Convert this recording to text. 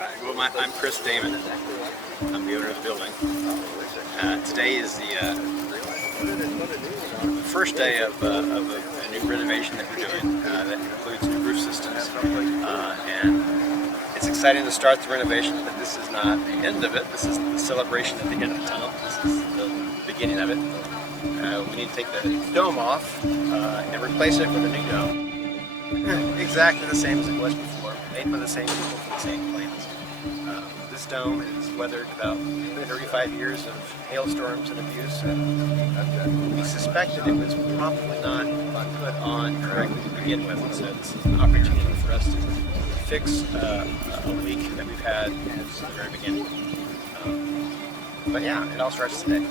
I'm Chris Damon. I'm the owner of the building. Today is the first day of a new renovation that we're doing that includes new roof systems. And it's exciting to start the renovation, but this is not the end of it. This is the celebration at the end of the tunnel. This is the beginning of it. We need to take the dome off and replace it with a new dome. Exactly the same as it was before, made by the same people for the same plans. This dome has weathered about 35 years of hailstorms and abuse, and we suspected it was probably not put on correctly to begin with, so this is an opportunity for us to fix a leak that we've had since the very beginning. But yeah, it all starts today.